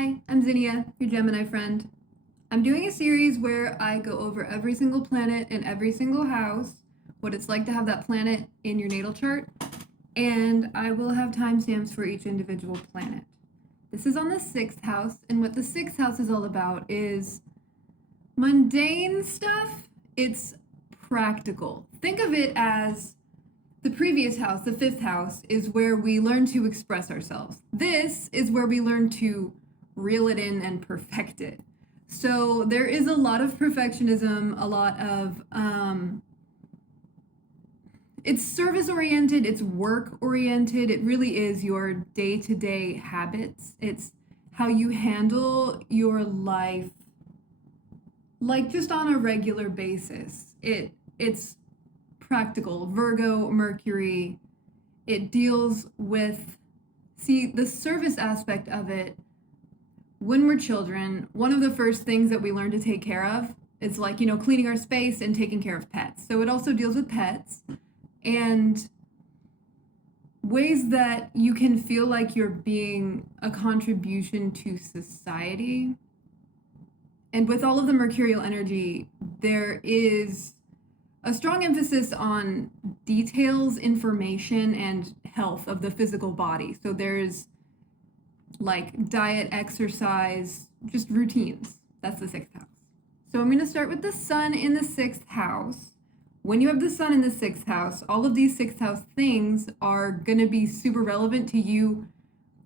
Hi, I'm Zinnia, your Gemini friend. I'm doing a series where I go over every single planet in every single house, what it's like to have that planet in your natal chart, and I will have timestamps for each individual planet. This is on the 6th house, and what the 6th house is all about is mundane stuff. It's practical. Think of it as the previous house, the 5th house, is where we learn to express ourselves. This is where we learn to reel it in and perfect it. So there is a lot of perfectionism, a lot of, it's service oriented, it's work oriented. It really is your day-to-day habits. It's how you handle your life, like just on a regular basis. It's practical. Virgo, Mercury, it deals with, see, the service aspect of it. When we're children, one of the first things that we learn to take care of is like, cleaning our space and taking care of pets. So it also deals with pets and ways that you can feel like you're being a contribution to society. And with all of the mercurial energy, there is a strong emphasis on details, information, and health of the physical body. So there's like diet, exercise, just routines. That's the 6th house. So I'm going to start with the sun in the 6th house. When you have the sun in the 6th house, all of these 6th house things are going to be super relevant to you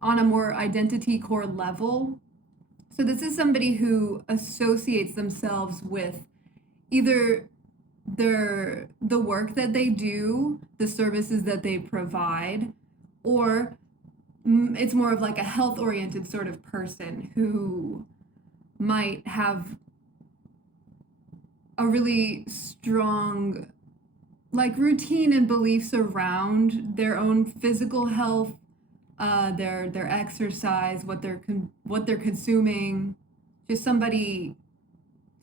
on a more identity core level. So this is somebody who associates themselves with either the work that they do, the services that they provide, or it's more of like a health-oriented sort of person who might have a really strong like routine and beliefs around their own physical health, their exercise, what they're consuming. Just somebody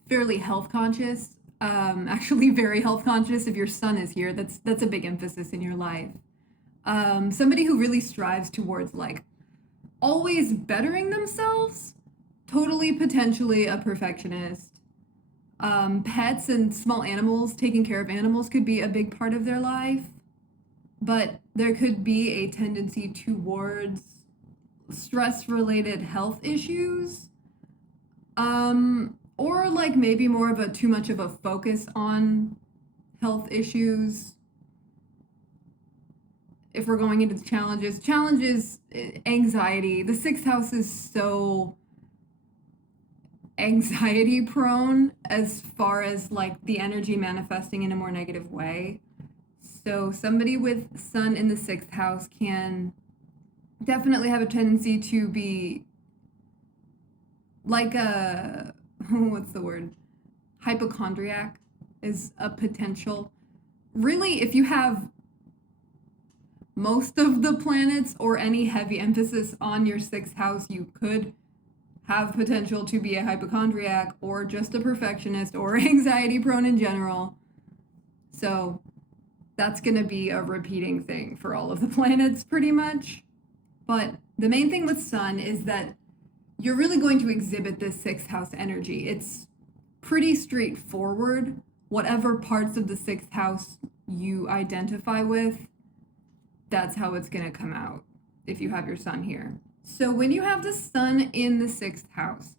fairly health conscious. Actually very health conscious. If your sun is here, that's a big emphasis in your life. Somebody who really strives towards like always bettering themselves, totally potentially a perfectionist. Pets and small animals, taking care of animals could be a big part of their life, but there could be a tendency towards stress-related health issues. Or like maybe more of a too much of a focus on health issues. If we're going into the challenges, anxiety. The 6th house is so anxiety prone as far as like the energy manifesting in a more negative way. So somebody with sun in the 6th house can definitely have a tendency to be like a, what's the word? Hypochondriac is a potential. Really, if you have most of the planets or any heavy emphasis on your 6th house, you could have potential to be a hypochondriac or just a perfectionist or anxiety prone in general. So that's going to be a repeating thing for all of the planets pretty much. But the main thing with sun is that you're really going to exhibit this 6th house energy. It's pretty straightforward. Whatever parts of the 6th house you identify with, that's how it's going to come out if you have your sun here. So when you have the sun in the 6th house,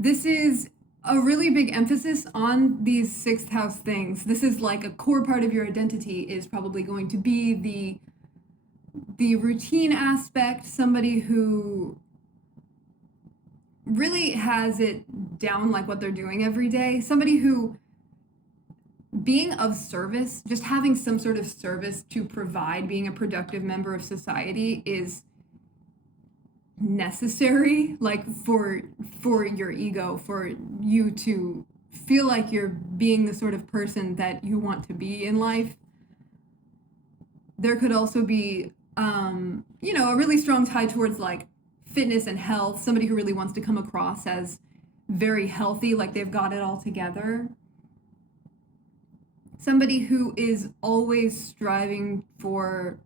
this is a really big emphasis on these 6th house things. This is like a core part of your identity is probably going to be the routine aspect, somebody who really has it down like what they're doing every day, somebody who being of service, just having some sort of service to provide, being a productive member of society is necessary, like for your ego, for you to feel like you're being the sort of person that you want to be in life. There could also be a really strong tie towards like fitness and health, somebody who really wants to come across as very healthy, like they've got it all together. Somebody who is always striving for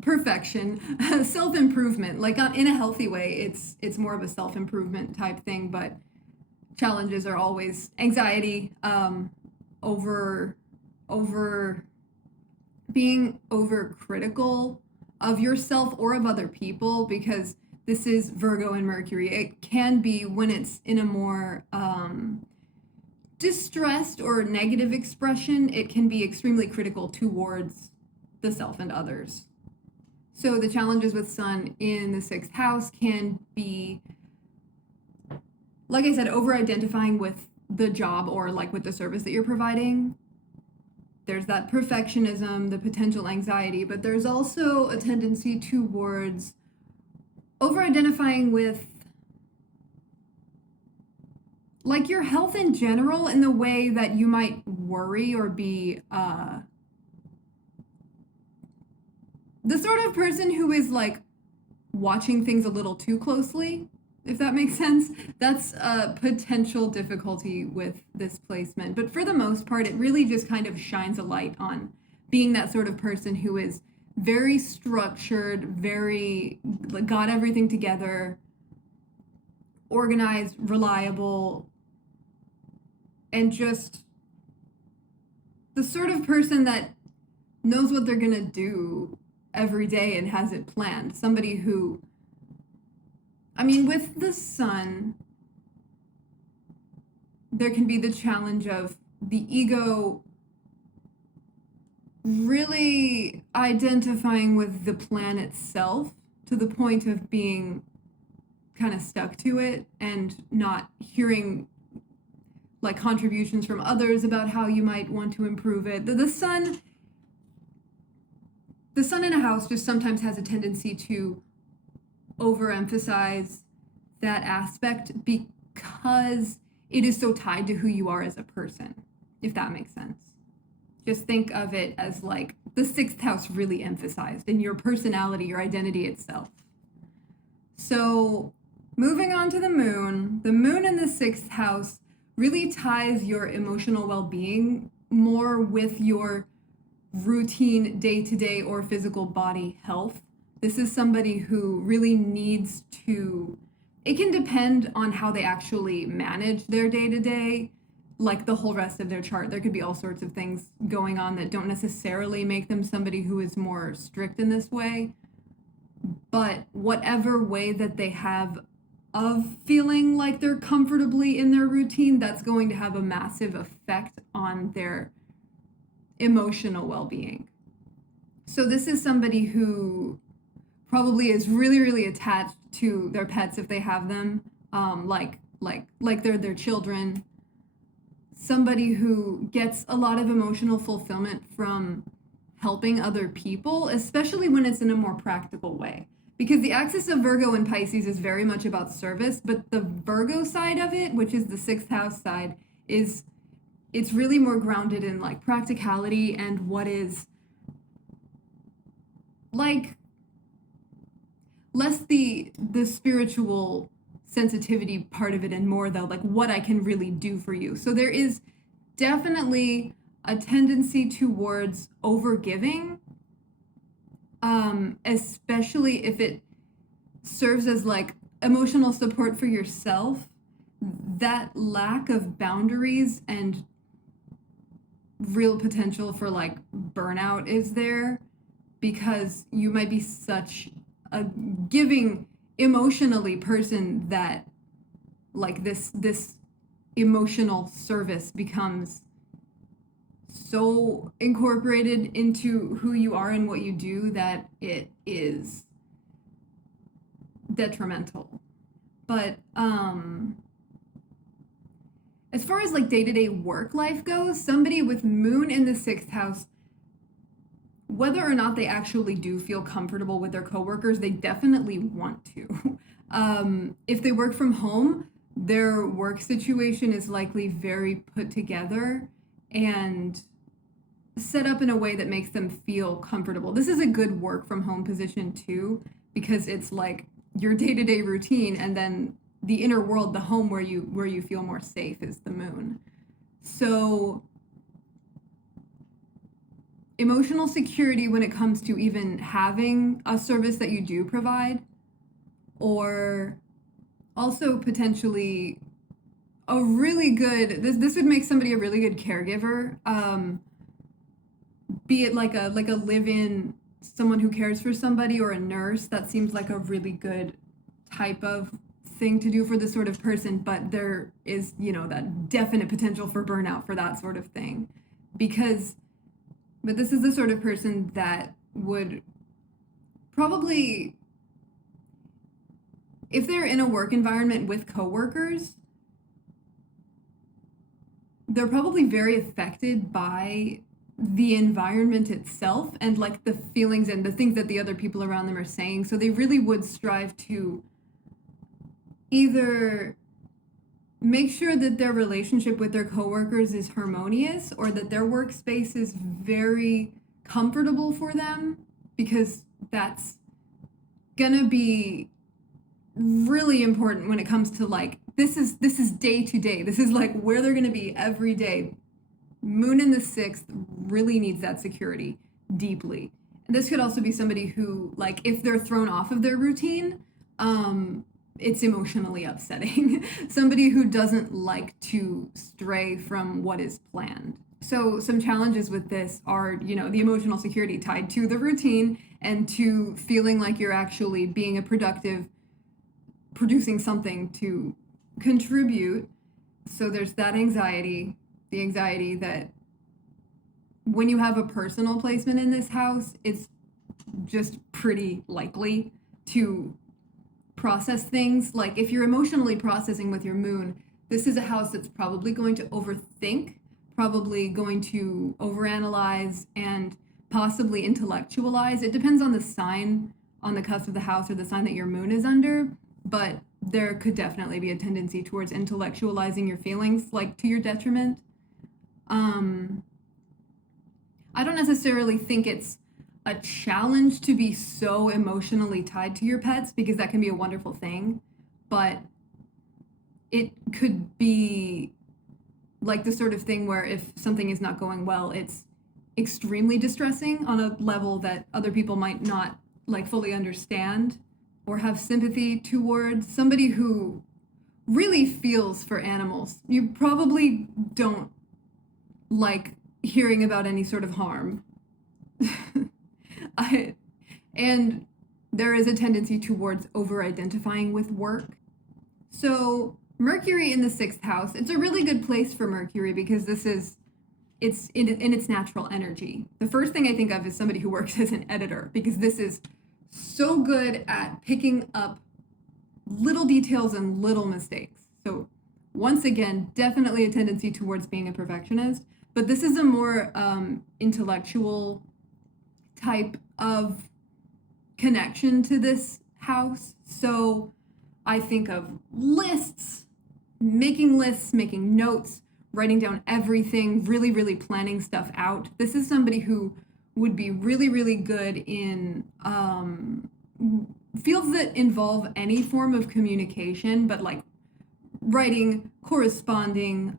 perfection, self-improvement, like in a healthy way. It's more of a self-improvement type thing, but challenges are always anxiety, over over being overcritical of yourself or of other people, because this is Virgo and Mercury. It can be, when it's in a more distressed or negative expression, it can be extremely critical towards the self and others. So the challenges with Sun in the 6th house can be, like I said, over identifying with the job or like with the service that you're providing. There's that perfectionism, the potential anxiety, but there's also a tendency towards over identifying with like your health in general, in the way that you might worry or be the sort of person who is like watching things a little too closely, if that makes sense. That's a potential difficulty with this placement. But for the most part, it really just kind of shines a light on being that sort of person who is very structured, very got everything together, organized, reliable, and just the sort of person that knows what they're gonna do every day and has it planned. Somebody who, I mean, with the Sun, there can be the challenge of the ego really identifying with the plan itself to the point of being kind of stuck to it and not hearing like contributions from others about how you might want to improve it. The sun in a house just sometimes has a tendency to overemphasize that aspect because it is so tied to who you are as a person, if that makes sense. Just think of it as like the 6th house really emphasized in your personality, your identity itself. So moving on to the moon in the 6th house really ties your emotional well-being more with your routine day-to-day or physical body health. This is somebody who really needs to, it can depend on how they actually manage their day-to-day, like the whole rest of their chart. There could be all sorts of things going on that don't necessarily make them somebody who is more strict in this way. But whatever way that they have of feeling like they're comfortably in their routine, that's going to have a massive effect on their emotional well-being. So this is somebody who probably is really, really attached to their pets if they have them, like they're their children. Somebody who gets a lot of emotional fulfillment from helping other people, especially when it's in a more practical way. Because the axis of Virgo and Pisces is very much about service, but the Virgo side of it, which is the 6th house side, it's really more grounded in like practicality and what is like less the spiritual sensitivity part of it and more the like what I can really do for you. So there is definitely a tendency towards overgiving, especially if it serves as like emotional support for yourself. That lack of boundaries and real potential for like burnout is there, because you might be such a giving emotionally person that like this emotional service becomes so incorporated into who you are and what you do that it is detrimental. But as far as like day-to-day work life goes, somebody with moon in the 6th house, whether or not they actually do feel comfortable with their coworkers, they definitely want to. If they work from home, their work situation is likely very put together and set up in a way that makes them feel comfortable. This is a good work from home position too, because it's like your day-to-day routine, and then the inner world, the home where you feel more safe, is the moon. So emotional security when it comes to even having a service that you do provide, or also potentially a really good, this would make somebody a really good caregiver, be it like a live-in, someone who cares for somebody, or a nurse. That seems like a really good type of thing to do for this sort of person, but there is, that definite potential for burnout for that sort of thing. But this is the sort of person that would probably, if they're in a work environment with coworkers, they're probably very affected by the environment itself and like the feelings and the things that the other people around them are saying. So they really would strive to either make sure that their relationship with their coworkers is harmonious, or that their workspace is very comfortable for them, because that's gonna be really important when it comes to like, this is day to day. This is like where they're gonna be every day. Moon in the 6th really needs that security deeply. And this could also be somebody who, like, if they're thrown off of their routine, it's emotionally upsetting. Somebody who doesn't like to stray from what is planned. So some challenges with this are, the emotional security tied to the routine and to feeling like you're actually being a productive, producing something to contribute. So there's that anxiety, the anxiety that when you have a personal placement in this house, it's just pretty likely to process things. Like if you're emotionally processing with your moon, this is a house that's probably going to overthink, probably going to overanalyze, and possibly intellectualize. It depends on the sign on the cusp of the house or the sign that your moon is under, but there could definitely be a tendency towards intellectualizing your feelings, like to your detriment. I don't necessarily think it's a challenge to be so emotionally tied to your pets, because that can be a wonderful thing, but it could be like the sort of thing where if something is not going well, it's extremely distressing on a level that other people might not like fully understand or have sympathy towards. Somebody who really feels for animals, you probably don't like hearing about any sort of harm. And there is a tendency towards over-identifying with work. So Mercury in the 6th house, it's a really good place for Mercury because it's in its natural energy. The first thing I think of is somebody who works as an editor, because this is so good at picking up little details and little mistakes. So once again, definitely a tendency towards being a perfectionist, but this is a more intellectual type of connection to this house. So I think of lists, making notes, writing down everything, really, really planning stuff out. This is somebody who would be really, really good in fields that involve any form of communication, but like writing, corresponding,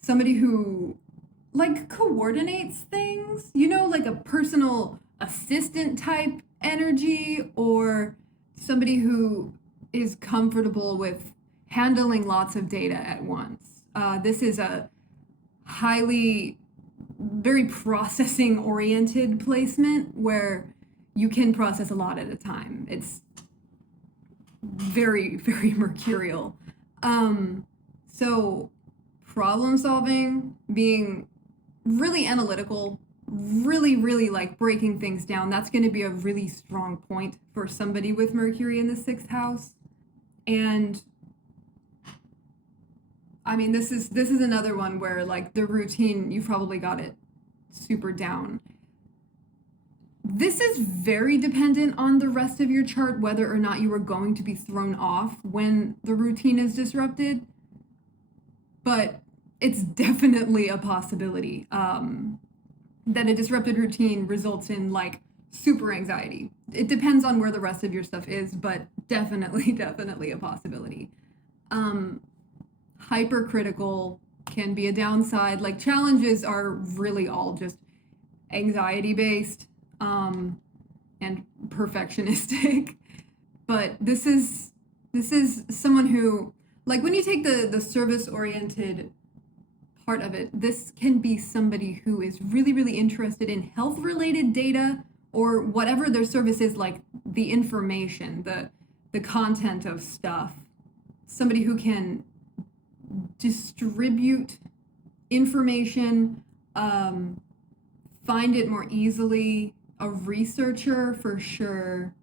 somebody who like coordinates things, like a personal assistant type energy, or somebody who is comfortable with handling lots of data at once. This is a very processing oriented placement where you can process a lot at a time. It's very, very mercurial. So problem solving, being really analytical, really, really like breaking things down, that's going to be a really strong point for somebody with Mercury in the 6th house. And I mean, this is another one where like the routine, you've probably got it super down. This is very dependent on the rest of your chart, whether or not you are going to be thrown off when the routine is disrupted. But it's definitely a possibility that a disrupted routine results in like super anxiety. It depends on where the rest of your stuff is, but definitely a possibility. Hypercritical can be a downside. Like challenges are really all just anxiety based, and perfectionistic. But this is someone who, like, when you take the service oriented part of it, this can be somebody who is really, really interested in health related data or whatever their service is, like the information, the content of stuff. Somebody who can distribute information, find it more easily, a researcher for sure.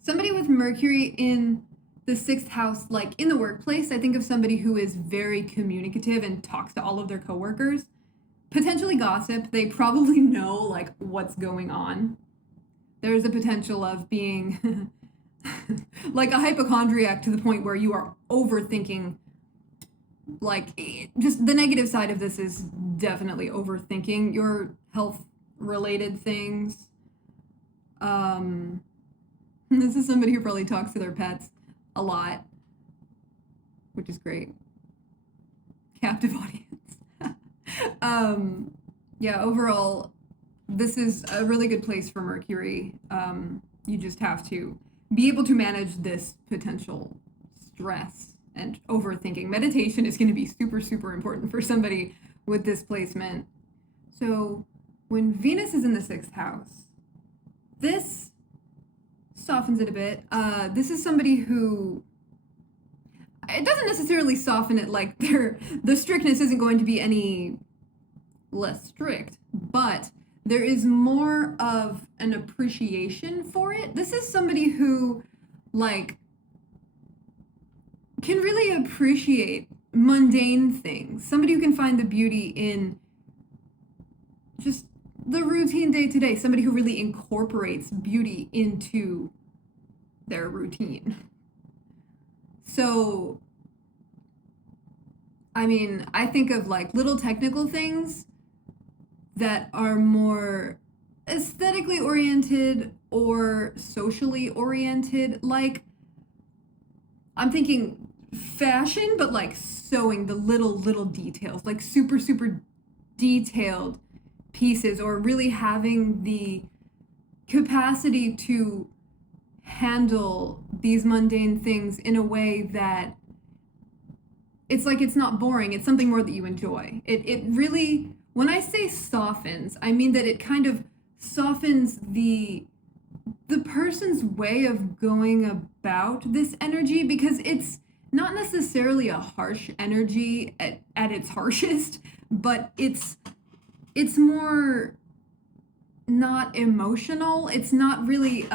Somebody with Mercury in the 6th house, like in the workplace, I think of somebody who is very communicative and talks to all of their coworkers. Potentially gossip. They probably know like what's going on. There's a potential of being like a hypochondriac to the point where you are overthinking. Like, just the negative side of this is definitely overthinking your health related things. This is somebody who probably talks to their pets a lot, which is great. Captive audience. Yeah, overall, this is a really good place for Mercury. You just have to be able to manage this potential stress and overthinking. Meditation is going to be super, super important for somebody with this placement. So when Venus is in the 6th house, this softens it a bit. This is somebody who, it doesn't necessarily soften it, like the strictness isn't going to be any less strict, but there is more of an appreciation for it. This is somebody who, like, can really appreciate mundane things. Somebody who can find the beauty in just the routine day to day. Somebody who really incorporates beauty into their routine. So, I mean, I think of like little technical things that are more aesthetically oriented or socially oriented. Like, I'm thinking fashion, but like sewing the little details, like super, super detailed pieces, or really having the capacity to handle these mundane things in a way that it's like it's not boring, it's something more that you enjoy. It really, when I say softens, I mean that it kind of softens the person's way of going about this energy, because it's not necessarily a harsh energy at its harshest, but it's more not emotional. It's not really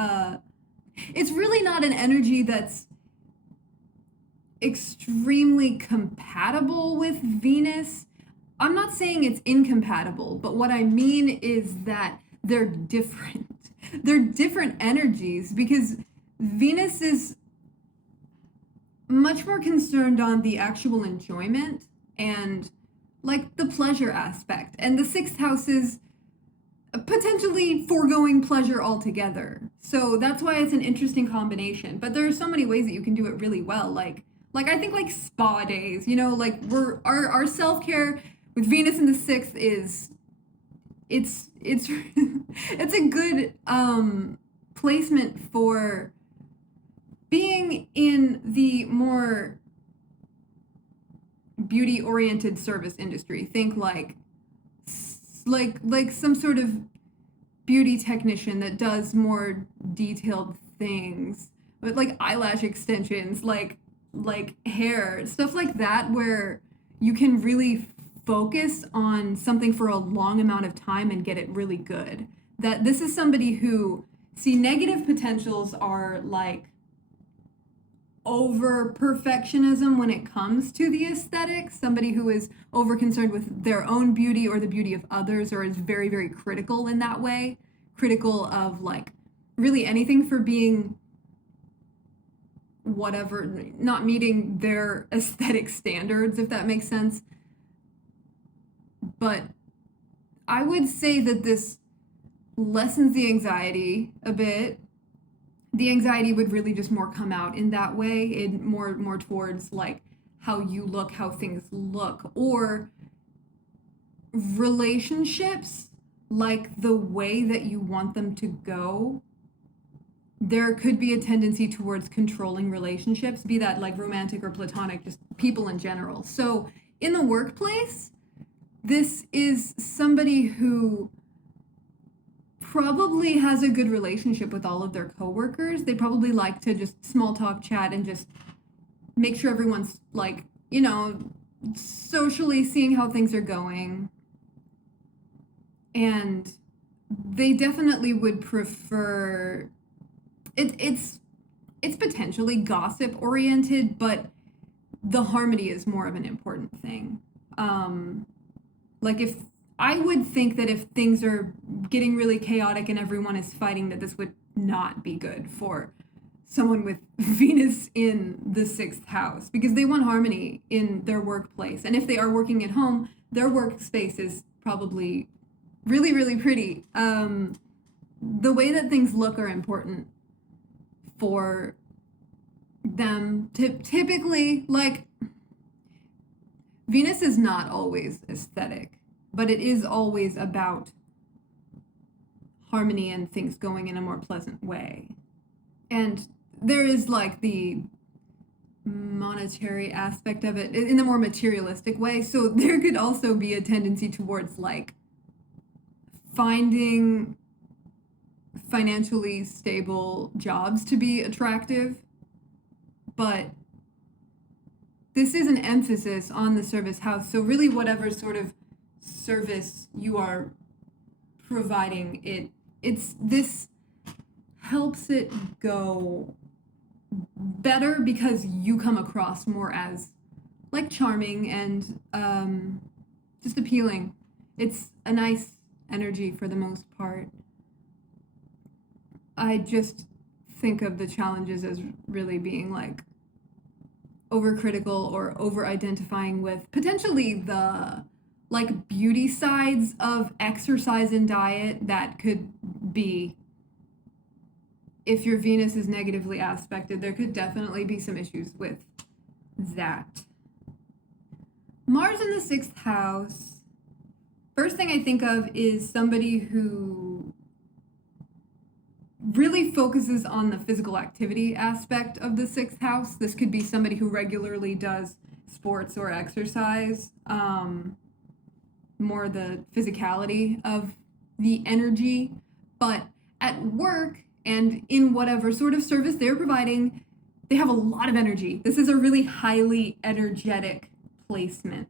it's really not an energy that's extremely compatible with Venus. I'm not saying it's incompatible, but what I mean is that they're different. They're different energies, because Venus is much more concerned on the actual enjoyment and like the pleasure aspect, and the 6th house is potentially foregoing pleasure altogether. So that's why it's an interesting combination. But there are so many ways that you can do it really well. Like I think like spa days, you know, like our self-care with Venus in the 6th is it's it's a good placement for being in the more beauty oriented service industry. Think like some sort of beauty technician that does more detailed things, but like eyelash extensions, like hair, stuff like that, where you can really focus on something for a long amount of time and get it really good. That this is somebody who, see, negative potentials are like over perfectionism when it comes to the aesthetics. Somebody who is over concerned with their own beauty or the beauty of others, or is very, very critical in that way, critical of like really anything for being whatever, not meeting their aesthetic standards, if that makes sense. But I would say that this lessens the anxiety a bit. The anxiety would really just more come out in that way, in more towards like how you look, how things look, or relationships like the way that you want them to go, there could be a tendency towards controlling relationships, be that like romantic or platonic, just people in general. So in the workplace, this is somebody who probably has a good relationship with all of their coworkers. They probably like to just small talk chat and just make sure everyone's like, you know, socially seeing how things are going. And they definitely would prefer it's potentially gossip oriented, but the harmony is more of an important thing. Like if I would think that if things are getting really chaotic and everyone is fighting, that this would not be good for someone with Venus in the 6th house, because they want harmony in their workplace. And if they are working at home, their workspace is probably really, really pretty. The way that things look are important for them to typically, like, Venus is not always aesthetic, but it is always about harmony and things going in a more pleasant way. And there is like the monetary aspect of it in the more materialistic way. So there could also be a tendency towards like finding financially stable jobs to be attractive. But this is an emphasis on the service house. So really whatever sort of service you are providing, this helps it go better because you come across more as like charming and just appealing. It's a nice energy for the most part. I just think of the challenges as really being like overcritical or over identifying with potentially the like beauty sides of exercise and diet that could be, if your Venus is negatively aspected, there could definitely be some issues with that. Mars in the 6th house, first thing I think of is somebody who really focuses on the physical activity aspect of the 6th house. This could be somebody who regularly does sports or exercise, more the physicality of the energy. But at work and in whatever sort of service they're providing, they have a lot of energy. This is a really highly energetic placement.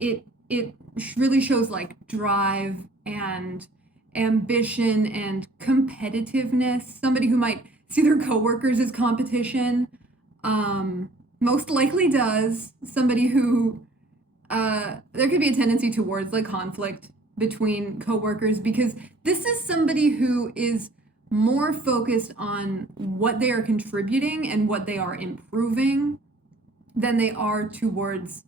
It really shows like drive and ambition and competitiveness. Somebody who might see their coworkers as competition, most likely does. Somebody who there could be a tendency towards like conflict between coworkers, because this is somebody who is more focused on what they are contributing and what they are improving than they are towards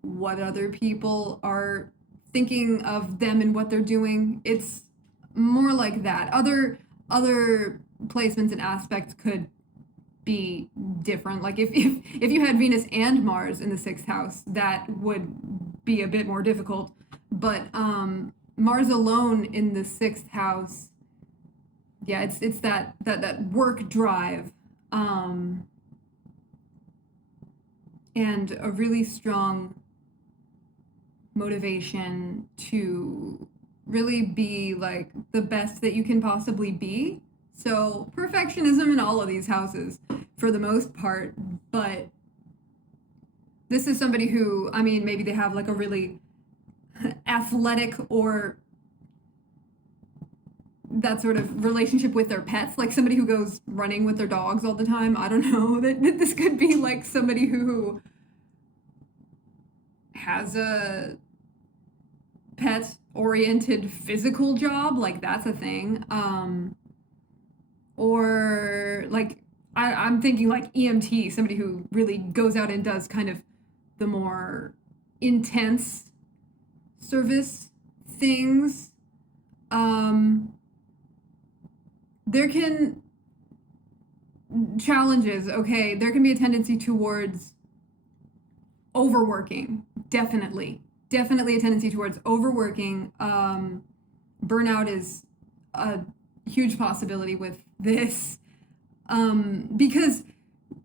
what other people are thinking of them and what they're doing. It's more like that. Other placements and aspects could be different. Like if you had Venus and Mars in the 6th house, that would be a bit more difficult. But Mars alone in the 6th house, yeah, it's that work drive, and a really strong motivation to really be like the best that you can possibly be. So perfectionism in all of these houses for the most part, but this is somebody who, I mean, maybe they have like a really athletic or that sort of relationship with their pets, like somebody who goes running with their dogs all the time. I don't know, that this could be like somebody who has a pet oriented physical job, like that's a thing. Or like I'm thinking like EMT, somebody who really goes out and does kind of the more intense service things. There can challenges, okay, there can be a tendency towards overworking, definitely. definitely a tendency towards overworking. Burnout is a huge possibility with this, because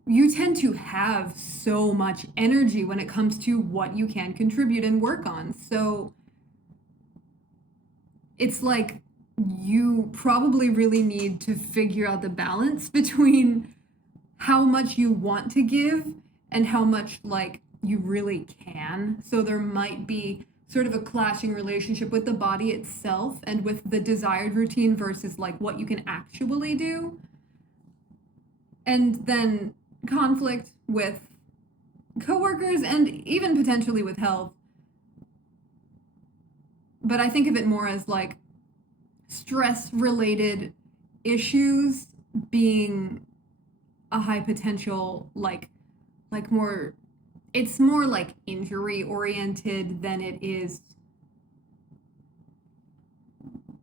you tend to have so much energy when it comes to what you can contribute and work on. So it's like you probably really need to figure out the balance between how much you want to give and how much like you really can. So there might be sort of a clashing relationship with the body itself and with the desired routine versus like what you can actually do. And then conflict with coworkers and even potentially with health. But I think of it more as like stress related issues being a high potential, like more, it's more like injury oriented than it is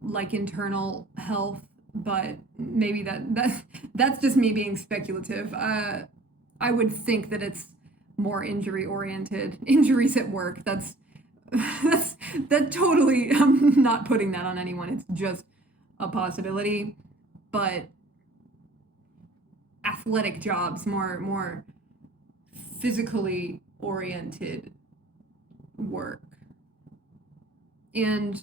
like internal health. But maybe that's just me being speculative. I would think that it's more injury oriented, injuries at work. That totally, I'm not putting that on anyone. It's just a possibility. But athletic jobs, more physically oriented work. And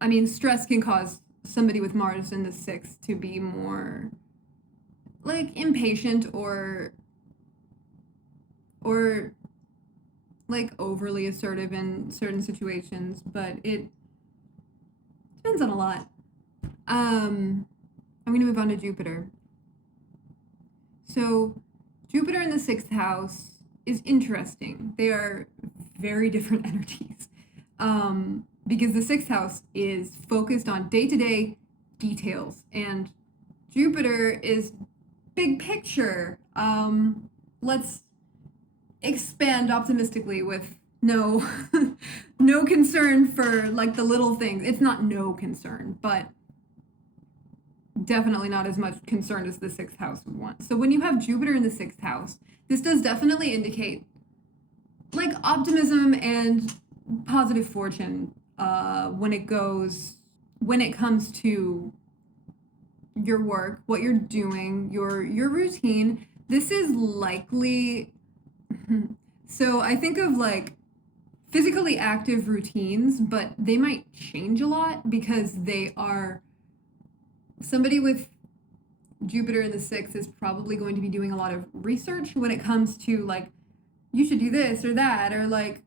I mean, stress can cause somebody with Mars in the 6th to be more like impatient or like overly assertive in certain situations, but it depends on a lot. I'm going to move on to Jupiter. So Jupiter in the 6th house is interesting. They are very different energies. Because the 6th house is focused on day-to-day details, and Jupiter is big picture. Let's expand optimistically with no no concern for like the little things. It's not no concern, but definitely not as much concern as the 6th house would want. So when you have Jupiter in the 6th house, this does definitely indicate like optimism and positive fortune when it comes to your work, what you're doing, your routine. This is likely so I think of like physically active routines, but they might change a lot because they are somebody with Jupiter in the 6th is probably going to be doing a lot of research when it comes to like you should do this or that, or like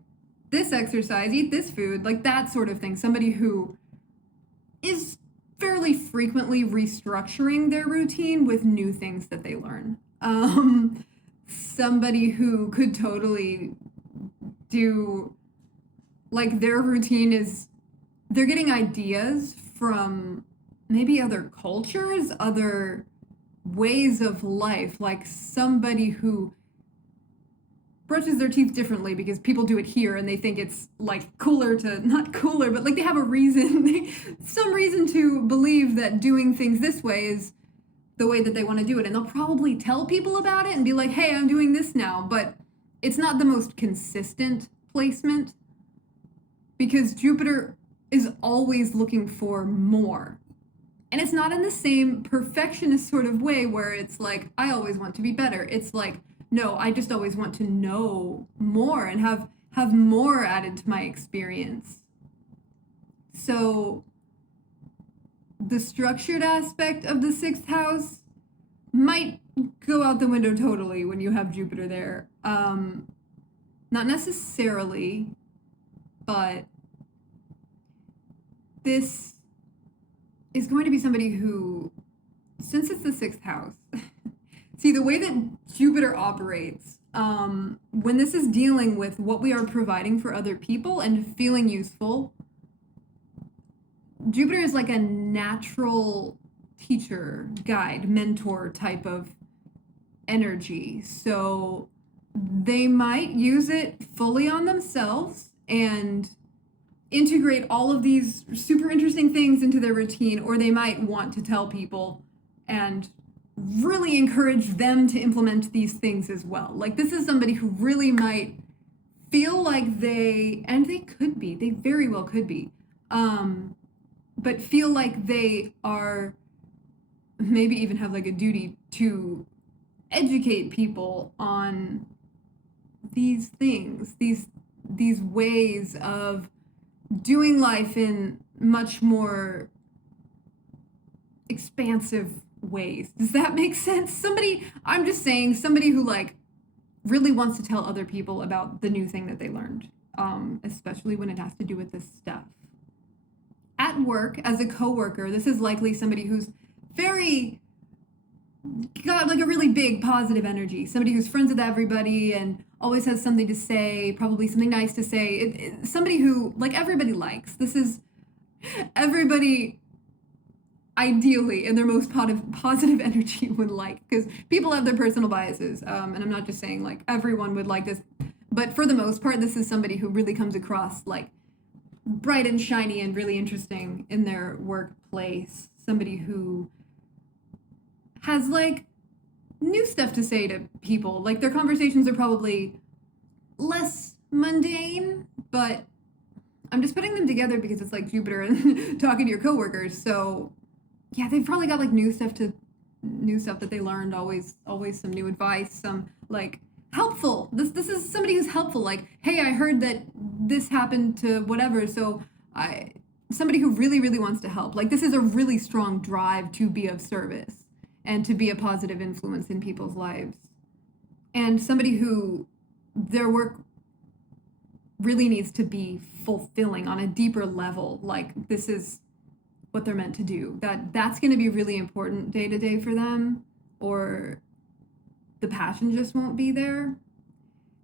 this exercise, eat this food, like that sort of thing. Somebody who is fairly frequently restructuring their routine with new things that they learn. Somebody who could totally do, like their routine is, they're getting ideas from maybe other cultures, other ways of life, like somebody who brushes their teeth differently because people do it here and they think it's like cooler to, not cooler, but like they have a reason, some reason to believe that doing things this way is the way that they want to do it. And they'll probably tell people about it and be like, hey, I'm doing this now. But it's not the most consistent placement because Jupiter is always looking for more. And it's not in the same perfectionist sort of way where it's like, I always want to be better. It's like, no, I just always want to know more and have more added to my experience. So the structured aspect of the 6th house might go out the window totally when you have Jupiter there. Not necessarily, but this is going to be somebody who, since it's the 6th house, see, the way that Jupiter operates, when this is dealing with what we are providing for other people and feeling useful, Jupiter is like a natural teacher, guide, mentor type of energy. So they might use it fully on themselves and integrate all of these super interesting things into their routine, or they might want to tell people and really encourage them to implement these things as well. Like this is somebody who really might feel like they could be, they very well could be, but feel like they are, maybe even have like a duty to educate people on these things, these ways of doing life in much more expansive ways. Does that make sense? I'm just saying, somebody who like really wants to tell other people about the new thing that they learned, especially when it has to do with this stuff. At work, as a coworker, this is likely somebody who's got like a really big positive energy, somebody who's friends with everybody and always has something to say, probably something nice to say. Somebody who like everybody likes. This is everybody ideally in their most positive energy would like, because people have their personal biases, and I'm not just saying like everyone would like this, but for the most part, this is somebody who really comes across like bright and shiny and really interesting in their workplace, somebody who has like new stuff to say to people. Like their conversations are probably less mundane, but I'm just putting them together because it's like Jupiter and talking to your coworkers. So yeah, they've probably got like new stuff that they learned, always some new advice, some like helpful. This is somebody who's helpful, like, hey, I heard that this happened to whatever, so somebody who really, really wants to help. Like this is a really strong drive to be of service and to be a positive influence in people's lives. And somebody who their work really needs to be fulfilling on a deeper level. Like this is what they're meant to do. That's going to be really important day to day for them, or the passion just won't be there.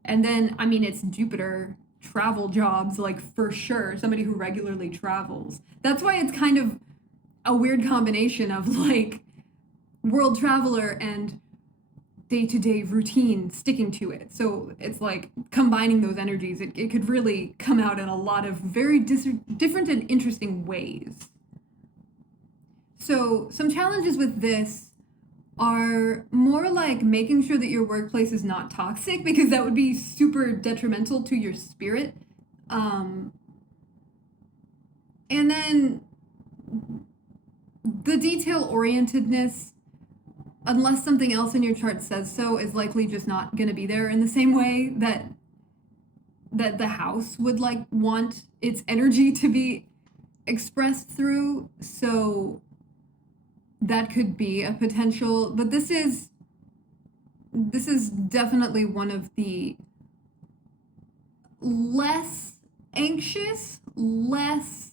And then, I mean, it's Jupiter, travel jobs, like for sure, somebody who regularly travels. That's why it's kind of a weird combination of like world traveler and day-to-day routine, sticking to it. So it's like combining those energies. It could really come out in a lot of very different and interesting ways. So some challenges with this are more like making sure that your workplace is not toxic, because that would be super detrimental to your spirit. And then the detail-orientedness, unless something else in your chart says so, is likely just not going to be there in the same way that the house would like want its energy to be expressed through. So that could be a potential, but this is definitely one of the less anxious, less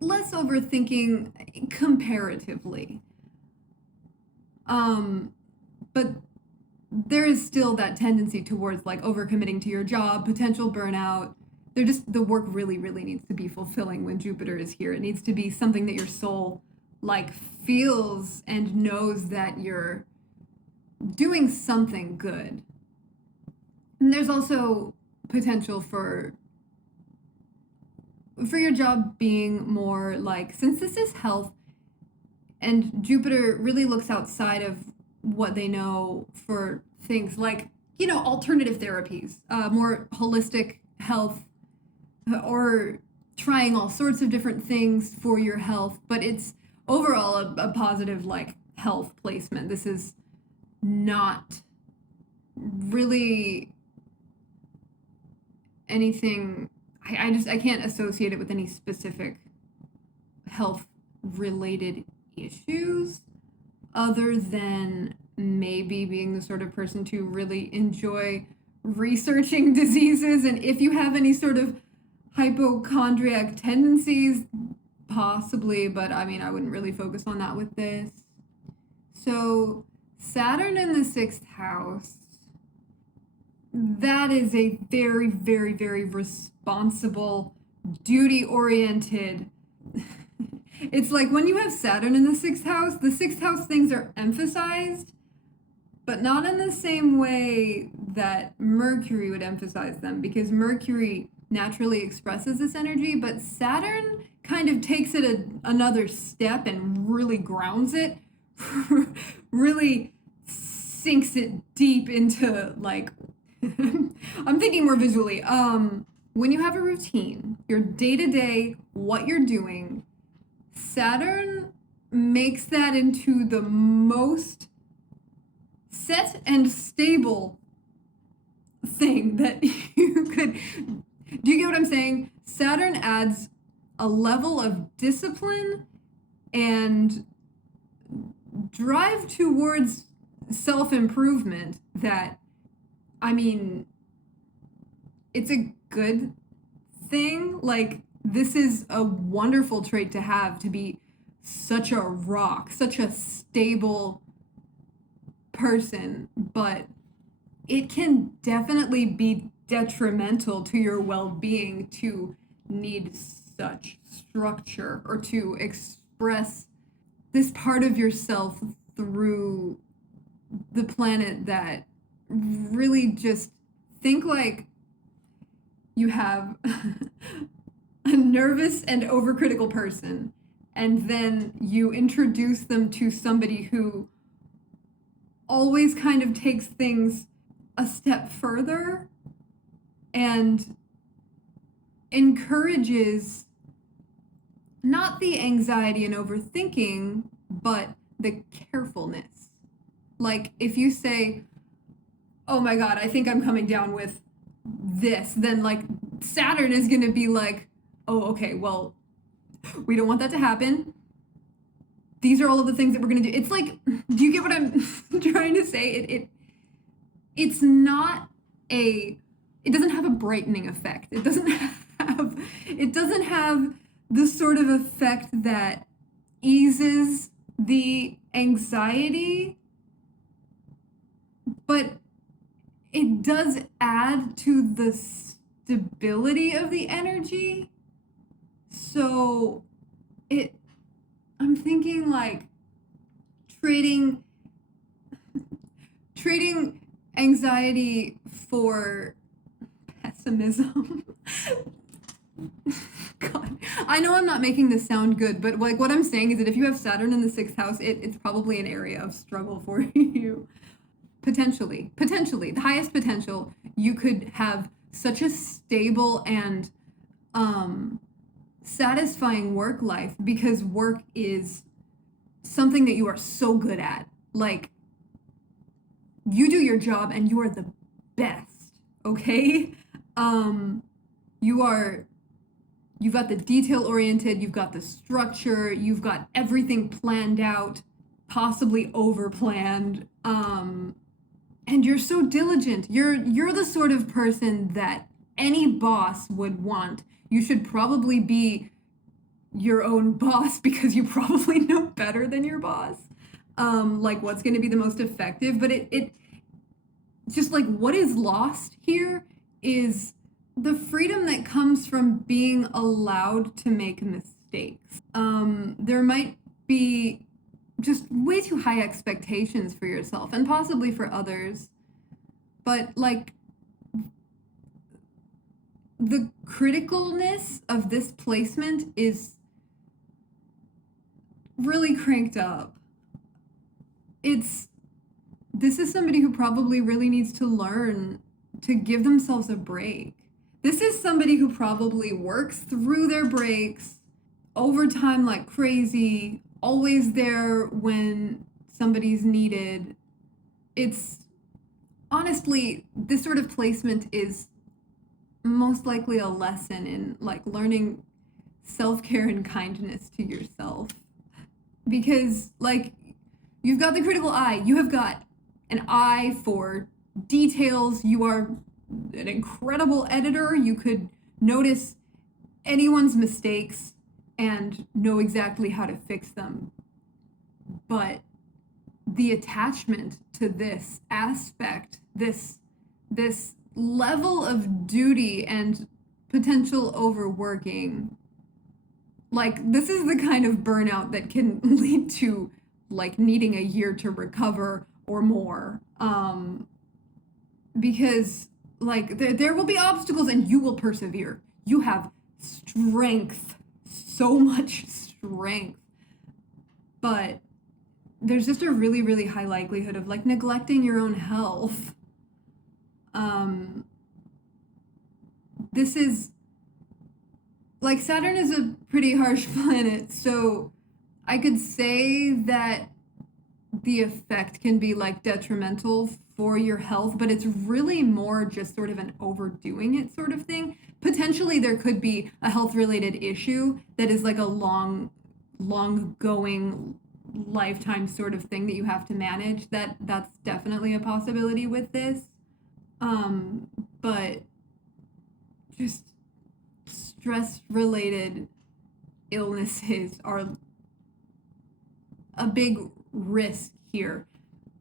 overthinking comparatively. But there is still that tendency towards like overcommitting to your job, potential burnout. The work really, really needs to be fulfilling when Jupiter is here. It needs to be something that your soul like feels and knows that you're doing something good. And there's also potential for your job being more like, since this is health and Jupiter really looks outside of what they know for things like, alternative therapies, more holistic health, or trying all sorts of different things for your health, but it's overall a positive like health placement. This is not really anything, I can't associate it with any specific health related issues, other than maybe being the sort of person to really enjoy researching diseases, and if you have any sort of hypochondriac tendencies, possibly, but I mean, I wouldn't really focus on that with this. So Saturn in the 6th house, that is a very, very, very responsible, duty-oriented. It's like when you have Saturn in the 6th house things are emphasized, but not in the same way that Mercury would emphasize them, because Mercury naturally expresses this energy, but Saturn kind of takes it another step and really grounds it, really sinks it deep into like I'm thinking more visually. When you have a routine, your day-to-day, what you're doing, Saturn makes that into the most set and stable thing that you could. Do you get what I'm saying? Saturn adds a level of discipline and drive towards self-improvement that, I mean, it's a good thing. Like, this is a wonderful trait to have, to be such a rock, such a stable person, but it can definitely be detrimental to your well-being to need such structure or to express this part of yourself through the planet that really just think like you have a nervous and overcritical person, and then you introduce them to somebody who always kind of takes things a step further and encourages not the anxiety and overthinking, but the carefulness. Like, if you say, oh my God, I think I'm coming down with this, then like Saturn is going to be like, oh, okay, well, we don't want that to happen. These are all of the things that we're going to do. It's like, do you get what I'm trying to say? It's not it doesn't have a brightening effect. It doesn't have the sort of effect that eases the anxiety, but it does add to the stability of the energy. So I'm thinking like trading anxiety for pessimism. God, I know I'm not making this sound good, but like what I'm saying is that if you have Saturn in the 6th house, it's probably an area of struggle for you. Potentially, the highest potential, you could have such a stable and satisfying work life because work is something that you are so good at. Like, you do your job and you are the best, okay? You've got the detail oriented, you've got the structure, you've got everything planned out, possibly over planned, and you're so diligent. You're the sort of person that any boss would want. You should probably be your own boss because you probably know better than your boss. Like what's going to be the most effective, but it just like what is lost here is the freedom that comes from being allowed to make mistakes. There might be just way too high expectations for yourself and possibly for others, but like the criticalness of this placement is really cranked up. This is somebody who probably really needs to learn to give themselves a break. This is somebody who probably works through their breaks, overtime like crazy, always there when somebody's needed. It's honestly, this sort of placement is most likely a lesson in like learning self-care and kindness to yourself. Because like you've got the critical eye, you have got an eye for details, you are an incredible editor, you could notice anyone's mistakes and know exactly how to fix them. But the attachment to this aspect, this level of duty and potential overworking, like this is the kind of burnout that can lead to like needing a year to recover or more. Because like there will be obstacles and you will persevere. You have strength, so much strength. But there's just a really, really high likelihood of like neglecting your own health. This is like Saturn is a pretty harsh planet, so I could say that the effect can be like detrimental for your health, but it's really more just sort of an overdoing it sort of thing. Potentially there could be a health related issue that is like a long going lifetime sort of thing that you have to manage. That's definitely a possibility with this. But just stress related illnesses are a big risk here.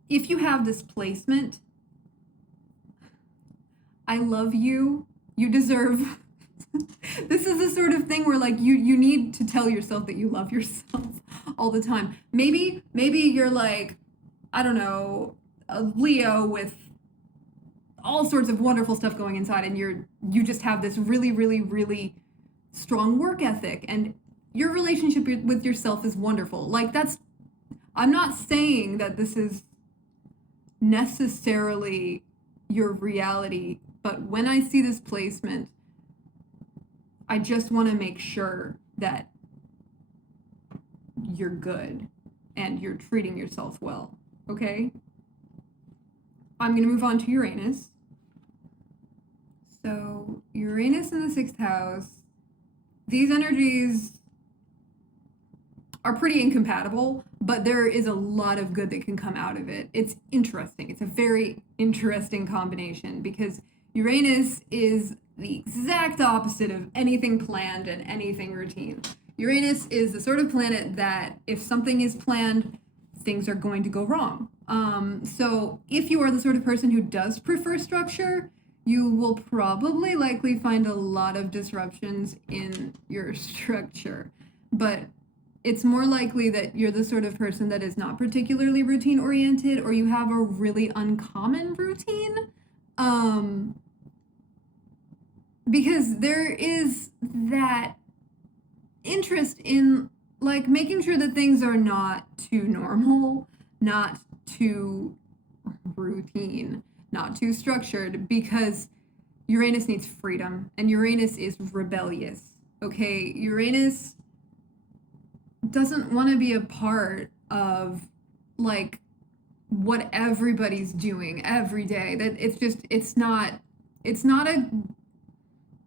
If you have this placement, I love you. You deserve this is the sort of thing where like you need to tell yourself that you love yourself all the time. Maybe you're like, I don't know, a Leo with all sorts of wonderful stuff going inside, and you just have this really, really, really strong work ethic, and your relationship with yourself is wonderful. Like I'm not saying that this is necessarily your reality, but when I see this placement, I just want to make sure that you're good and you're treating yourself well, okay? I'm going to move on to Uranus. So, Uranus in the 6th house, these energies are pretty incompatible, but there is a lot of good that can come out of it. It's interesting. It's a very interesting combination because Uranus is the exact opposite of anything planned and anything routine. Uranus is the sort of planet that if something is planned, things are going to go wrong. So if you are the sort of person who does prefer structure, you will probably likely find a lot of disruptions in your structure. But it's more likely that you're the sort of person that is not particularly routine oriented, or you have a really uncommon routine. Because there is that interest in like making sure that things are not too normal, not too routine, not too structured, because Uranus needs freedom and Uranus is rebellious. Okay, Uranus doesn't want to be a part of like what everybody's doing every day. That it's not a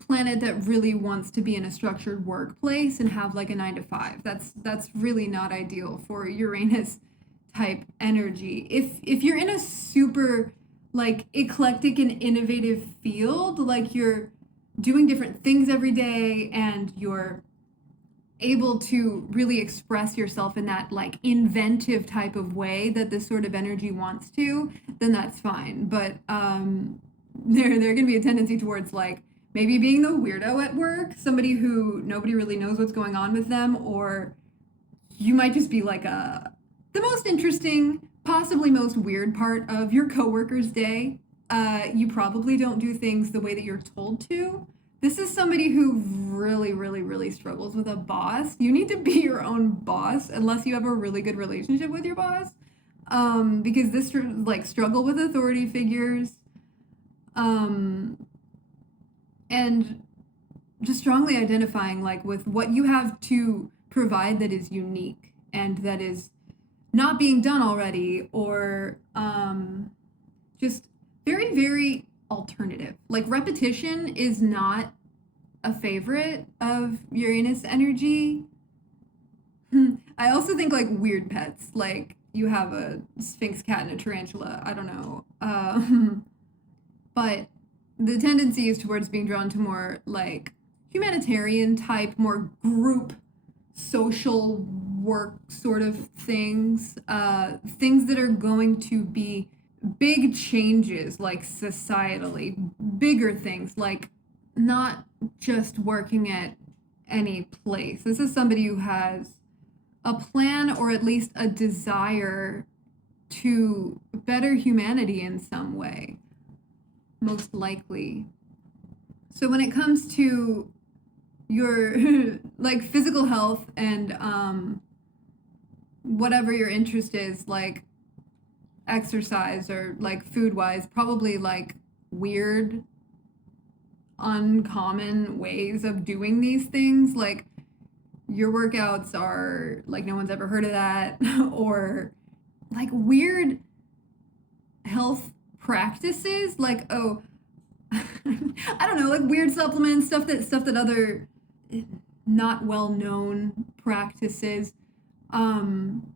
planet that really wants to be in a structured workplace and have like a 9 to 5. That's really not ideal for Uranus type energy. If you're in a super like eclectic and innovative field, like you're doing different things every day and you're able to really express yourself in that like inventive type of way that this sort of energy wants to, then that's fine. But there can be a tendency towards like maybe being the weirdo at work, somebody who nobody really knows what's going on with them, or you might just be like the most interesting, possibly most weird part of your coworker's day. You probably don't do things the way that you're told to. This is somebody who really, really, really struggles with a boss. You need to be your own boss unless you have a really good relationship with your boss. Because this like struggle with authority figures, and just strongly identifying like with what you have to provide that is unique and that is not being done already, or just very, very alternative. Like repetition is not a favorite of Uranus energy. I also think like weird pets, like you have a sphinx cat and a tarantula, I don't know. But the tendency is towards being drawn to more like humanitarian type, more group social work sort of things, things that are going to be big changes, like societally, bigger things, like not just working at any place. This is somebody who has a plan or at least a desire to better humanity in some way, most likely. So when it comes to your like physical health and whatever your interest is, like exercise or like food wise, probably like weird, uncommon ways of doing these things. Like your workouts are like no one's ever heard of that, or like weird health practices, like, oh, I don't know, like weird supplements, stuff that other not well known practices, um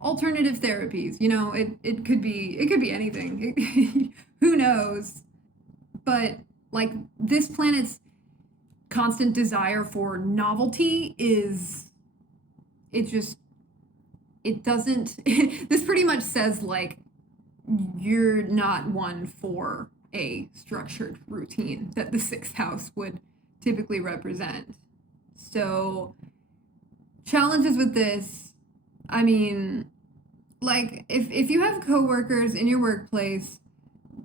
alternative therapies, you know, it could be anything. Who knows? But like this planet's constant desire for novelty is, it doesn't this pretty much says like you're not one for a structured routine that the sixth house would typically represent. So challenges with this, I mean, like if you have coworkers in your workplace,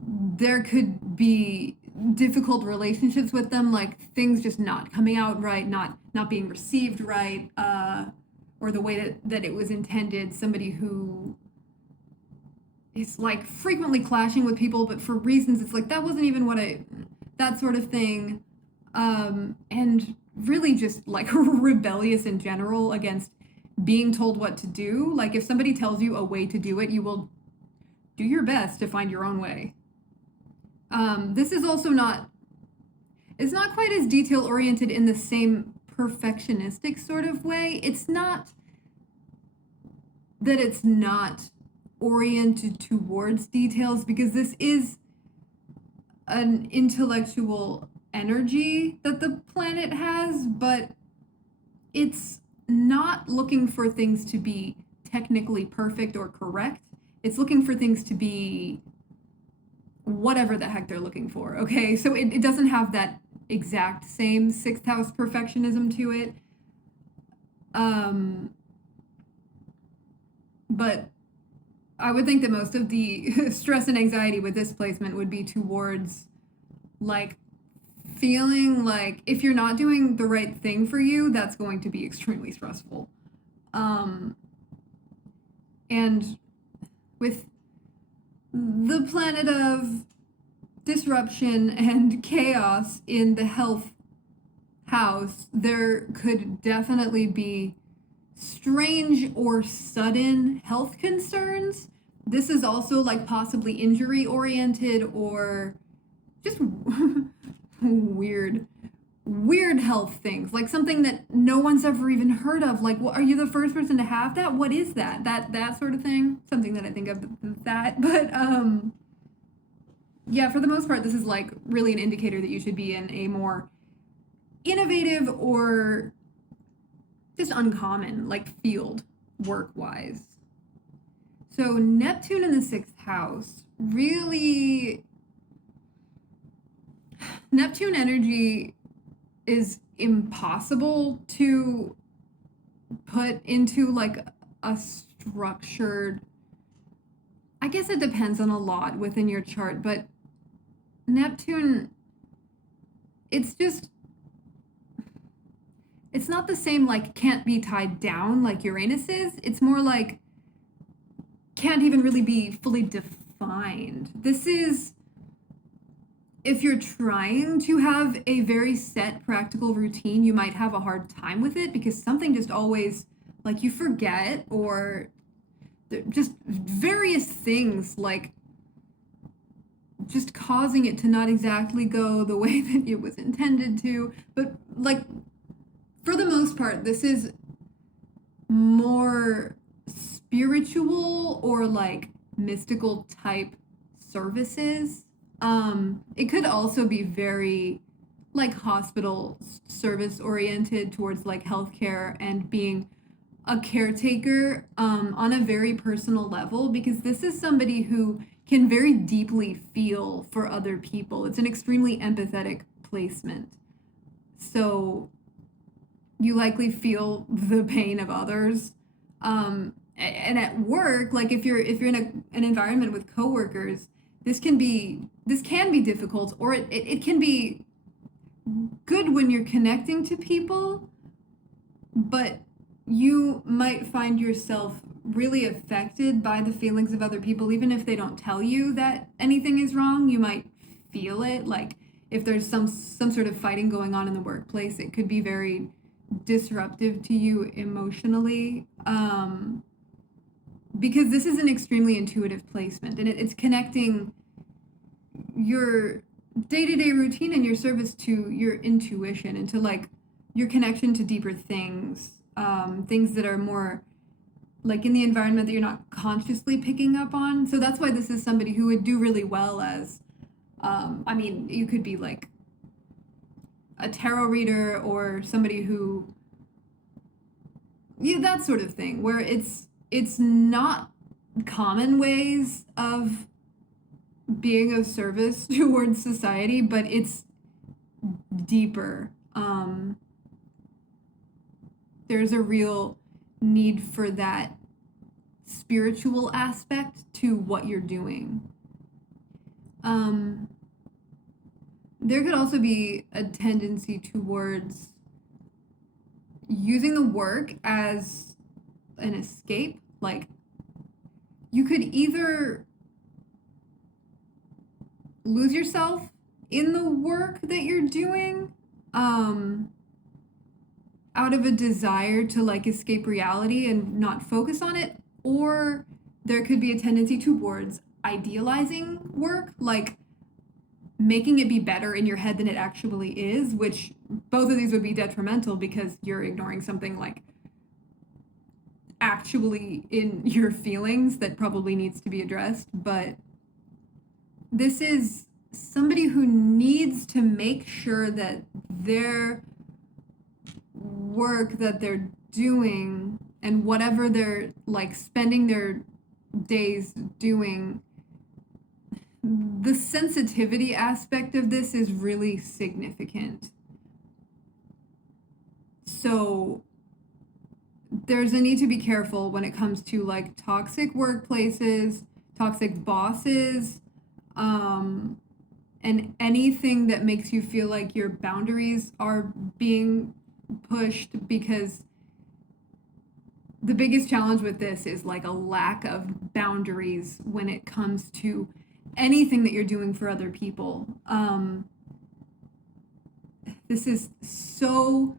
there could be difficult relationships with them, like things just not coming out right, not being received right, or the way that it was intended. Somebody who is like frequently clashing with people, but for reasons it's like that wasn't even that sort of thing, and really just like rebellious in general against being told what to do. Like if somebody tells you a way to do it, you will do your best to find your own way. This is also it's not quite as detail oriented in the same perfectionistic sort of way. It's not that it's not oriented towards details, because this is an intellectual energy that the planet has, but it's not looking for things to be technically perfect or correct. It's looking for things to be whatever the heck they're looking for, okay? So it doesn't have that exact same sixth house perfectionism to it. But I would think that most of the stress and anxiety with this placement would be towards like feeling like if you're not doing the right thing for you, that's going to be extremely stressful. And with the planet of disruption and chaos in the health house, there could definitely be strange or sudden health concerns. This is also like possibly injury oriented or just weird health things, like something that no one's ever even heard of. Like, are you the first person to have that? What is that sort of thing? Something that I think of that. But yeah, for the most part, this is like really an indicator that you should be in a more innovative or just uncommon like field work wise. So Neptune in the sixth house, really, Neptune energy is impossible to put into like a structured, I guess it depends on a lot within your chart, but Neptune, it's not the same like can't be tied down like Uranus is. It's more like can't even really be fully defined. This is if you're trying to have a very set practical routine, you might have a hard time with it because something just always, like, you forget, or just various things like just causing it to not exactly go the way that it was intended to. But like for the most part, this is more spiritual or like mystical type services. It could also be very like hospital service oriented towards like healthcare and being a caretaker on a very personal level, because this is somebody who can very deeply feel for other people. It's an extremely empathetic placement. So you likely feel the pain of others. And at work, like if you're in an environment with coworkers, this can be difficult, or it can be good when you're connecting to people, but you might find yourself really affected by the feelings of other people, even if they don't tell you that anything is wrong. You might feel it. Like if there's some sort of fighting going on in the workplace, it could be very disruptive to you emotionally, because this is an extremely intuitive placement, and it's connecting your day-to-day routine and your service to your intuition and to like your connection to deeper things, things that are more like in the environment that you're not consciously picking up on. So that's why this is somebody who would do really well as, I mean, you could be like a tarot reader or somebody who, yeah, that sort of thing, where it's not common ways of being of service towards society, but it's deeper. There's a real need for that spiritual aspect to what you're doing. There could also be a tendency towards using the work as an escape. Like you could either lose yourself in the work that you're doing, out of a desire to like escape reality and not focus on it, or there could be a tendency towards idealizing work, like making it be better in your head than it actually is, which both of these would be detrimental because you're ignoring something like actually in your feelings that probably needs to be addressed. But this is somebody who needs to make sure that their work that they're doing and whatever they're like spending their days doing, the sensitivity aspect of this is really significant. So there's a need to be careful when it comes to like toxic workplaces, toxic bosses, and anything that makes you feel like your boundaries are being pushed, because the biggest challenge with this is like a lack of boundaries when it comes to anything that you're doing for other people. This is so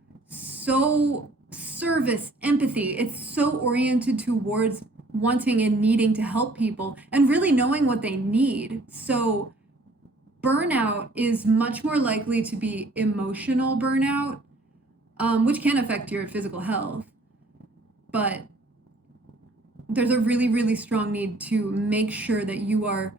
service, empathy. It's so oriented towards wanting and needing to help people and really knowing what they need. So burnout is much more likely to be emotional burnout, which can affect your physical health. But there's a really, really strong need to make sure that you are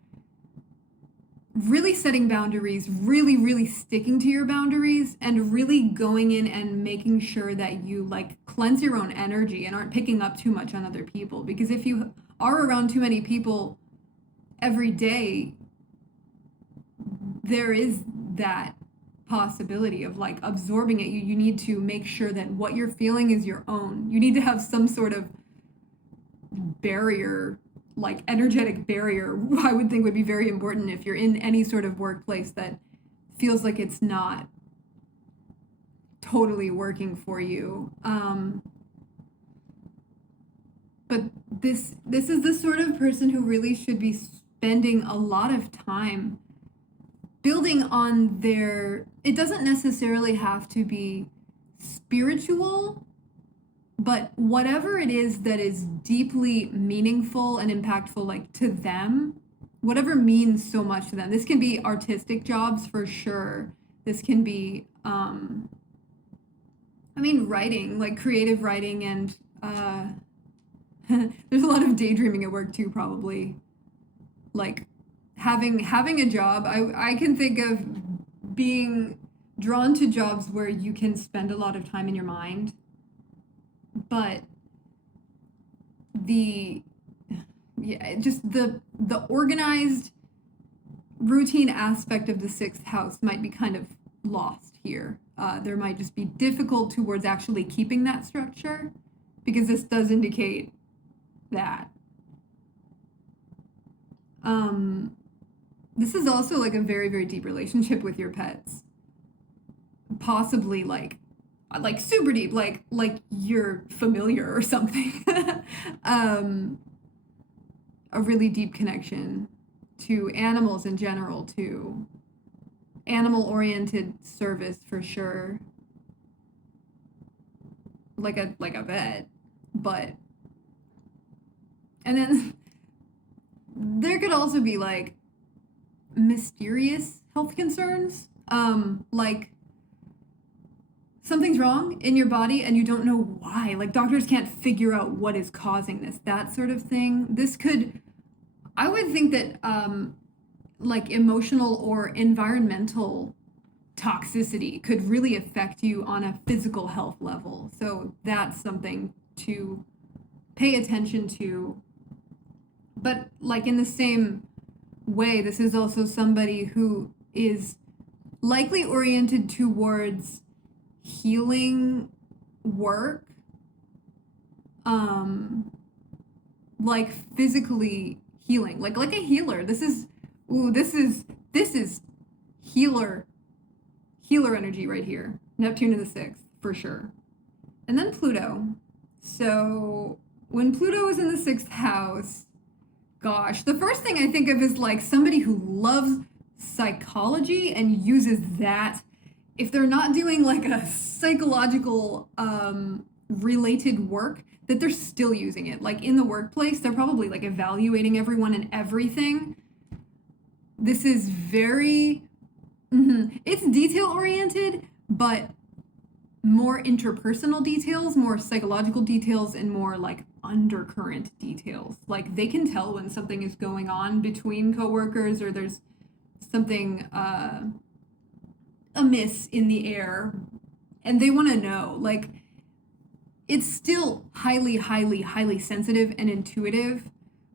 really setting boundaries, really, really sticking to your boundaries, and really going in and making sure that you like cleanse your own energy and aren't picking up too much on other people. Because if you are around too many people every day, there is that possibility of like absorbing it. You need to make sure that what you're feeling is your own. You need to have some sort of barrier, like energetic barrier, I would think would be very important if you're in any sort of workplace that feels like it's not totally working for you. But this is the sort of person who really should be spending a lot of time building on their, it doesn't necessarily have to be spiritual, but whatever it is that is deeply meaningful and impactful, like to them, whatever means so much to them. This can be artistic jobs for sure. This can be, writing, like creative writing, and there's a lot of daydreaming at work too, probably. Like having a job, I can think of being drawn to jobs where you can spend a lot of time in your mind, but the organized routine aspect of the sixth house might be kind of lost here. There might just be difficult towards actually keeping that structure, because this does indicate that. This is also like a very, very deep relationship with your pets. Possibly like like super deep, like you're familiar or something. um, a really deep connection to animals in general, to animal-oriented service for sure. Like a vet, but and then there could also be like mysterious health concerns, like something's wrong in your body and you don't know why. Like doctors can't figure out what is causing this, that sort of thing. This could, I would think that like emotional or environmental toxicity could really affect you on a physical health level. So that's something to pay attention to. But like in the same way, this is also somebody who is likely oriented towards healing work, like physically healing, like a healer. This is healer energy right here. Neptune in the 6th for sure. And then Pluto. So when Pluto is in the 6th house, gosh, the first thing I think of is like somebody who loves psychology and uses that. If they're not doing like a psychological related work, that they're still using it. Like in the workplace, they're probably like evaluating everyone and everything. This is very, it's detail oriented, but more interpersonal details, more psychological details, and more like undercurrent details. Like they can tell when something is going on between coworkers or there's something amiss in the air, and they want to know. Like it's still highly sensitive and intuitive,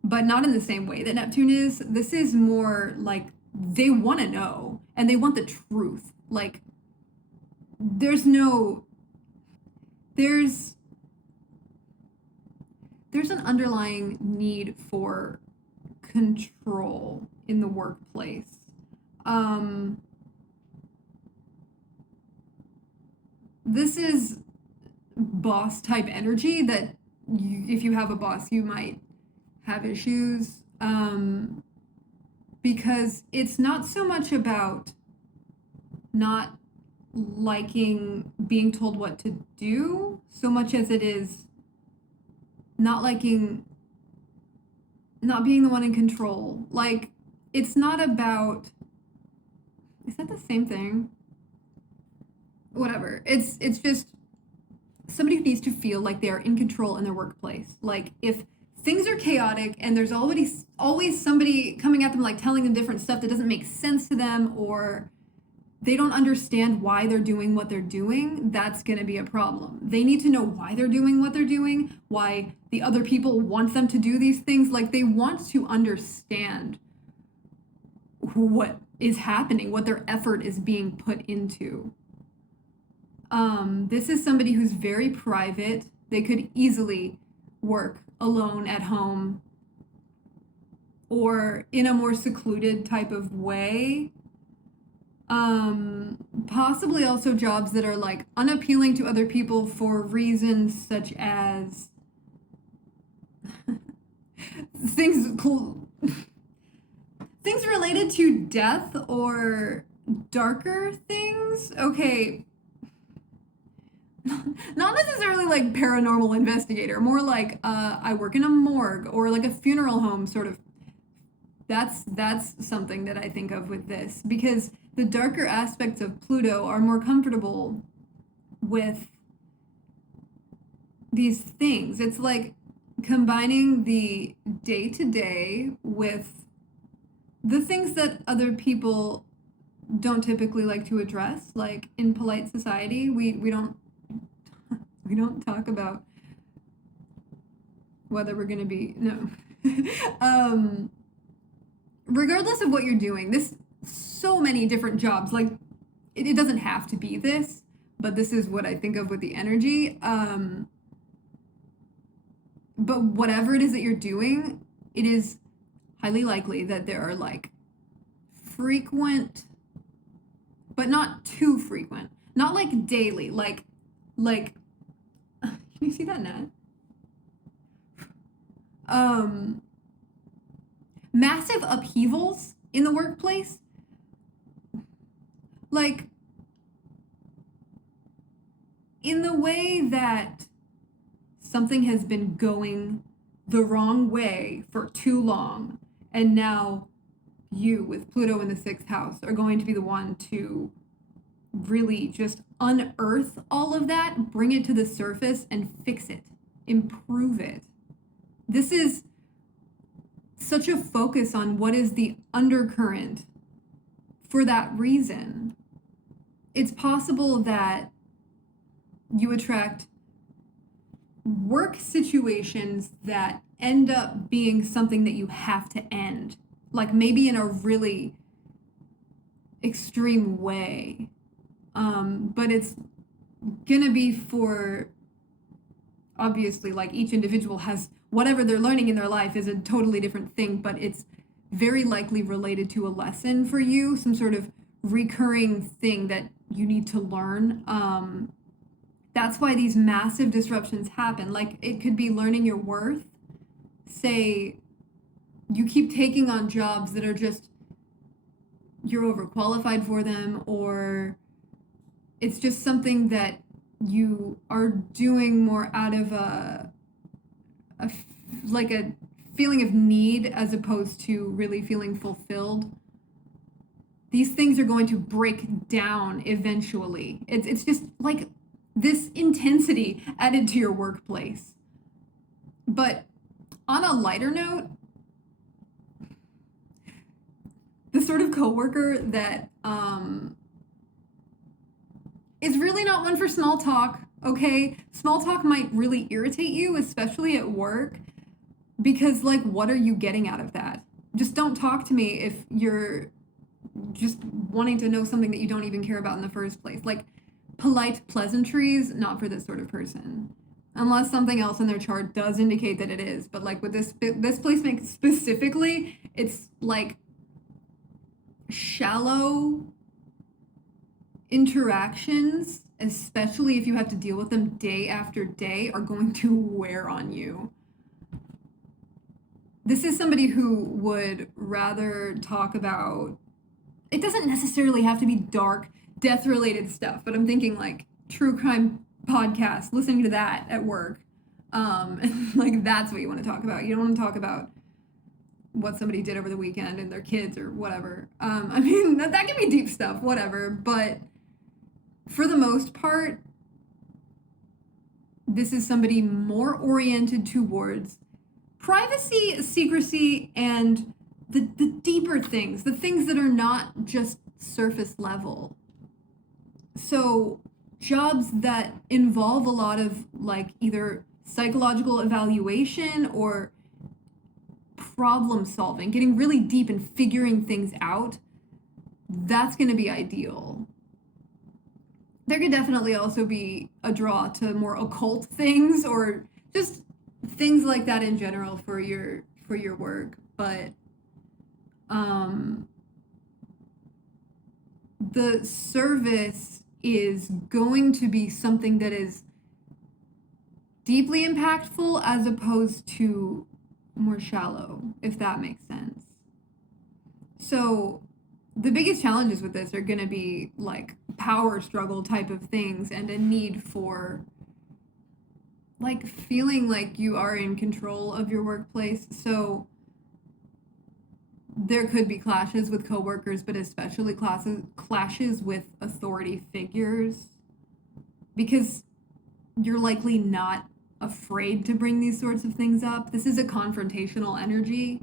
but not in the same way that Neptune is. This is more like they want to know and they want the truth. Like there's an underlying need for control in the workplace. This is boss type energy that if you have a boss, you might have issues, because it's not so much about not liking being told what to do so much as it is not liking not being the one in control. Like it's not about, is that the same thing? Whatever. It's just somebody who needs to feel like they are in control in their workplace. Like if things are chaotic and there's always somebody coming at them like telling them different stuff that doesn't make sense to them, or they don't understand why they're doing what they're doing, that's going to be a problem. They need to know why they're doing what they're doing, why the other people want them to do these things. Like they want to understand what is happening, what their effort is being put into. This is somebody who's very private. They could easily work alone at home or in a more secluded type of way. Possibly also jobs that are like unappealing to other people for reasons such as things related to death or darker things. Okay. Not necessarily like paranormal investigator, more like I work in a morgue or like a funeral home sort of. That's something that I think of with this, because the darker aspects of Pluto are more comfortable with these things. It's like combining the day-to-day with the things that other people don't typically like to address. Like in polite society, we don't talk about whether we're going to be, no. Regardless of what you're doing, this, so many different jobs, like it doesn't have to be this, but this is what I think of with the energy. But whatever it is that you're doing, it is highly likely that there are like frequent, but not too frequent, not like daily, like Like, can you see that net? Massive upheavals in the workplace. Like, in the way that something has been going the wrong way for too long, and now you, with Pluto in the 6th house, are going to be the one to really just unearth all of that, bring it to the surface, and fix it, improve it. This is such a focus on what is the undercurrent for that reason. It's possible that you attract work situations that end up being something that you have to end, like maybe in a really extreme way. But it's gonna be for, obviously, like each individual has whatever they're learning in their life is a totally different thing, but it's very likely related to a lesson for you, some sort of recurring thing that you need to learn. That's why these massive disruptions happen. Like, it could be learning your worth. Say you keep taking on jobs that are just, you're overqualified for them, or it's just something that you are doing more out of a feeling of need as opposed to really feeling fulfilled. These things are going to break down eventually. It's just like this intensity added to your workplace. But on a lighter note, the sort of coworker that is really not one for small talk, okay? Small talk might really irritate you, especially at work, because, like, what are you getting out of that? Just don't talk to me if you're just wanting to know something that you don't even care about in the first place. Like, polite pleasantries, not for this sort of person. Unless something else in their chart does indicate that it is. But, like, with this placement specifically, it's, like, shallow interactions, especially if you have to deal with them day after day, are going to wear on you. This is somebody who would rather talk about, it doesn't necessarily have to be dark, death-related stuff, but I'm thinking like true crime podcasts, listening to that at work. Like, that's what you want to talk about. You don't want to talk about what somebody did over the weekend and their kids or whatever. I mean, that can be deep stuff, whatever, but for the most part, this is somebody more oriented towards privacy, secrecy, and the deeper things, the things that are not just surface level. So jobs that involve a lot of, like, either psychological evaluation or problem solving, getting really deep and figuring things out, that's going to be ideal. There could definitely also be a draw to more occult things or just things like that in general for your work, but the service is going to be something that is deeply impactful as opposed to more shallow, if that makes sense. So the biggest challenges with this are going to be like power struggle type of things and a need for, like, feeling like you are in control of your workplace. So there could be clashes with coworkers, but especially clashes with authority figures, because you're likely not afraid to bring these sorts of things up. This is a confrontational energy.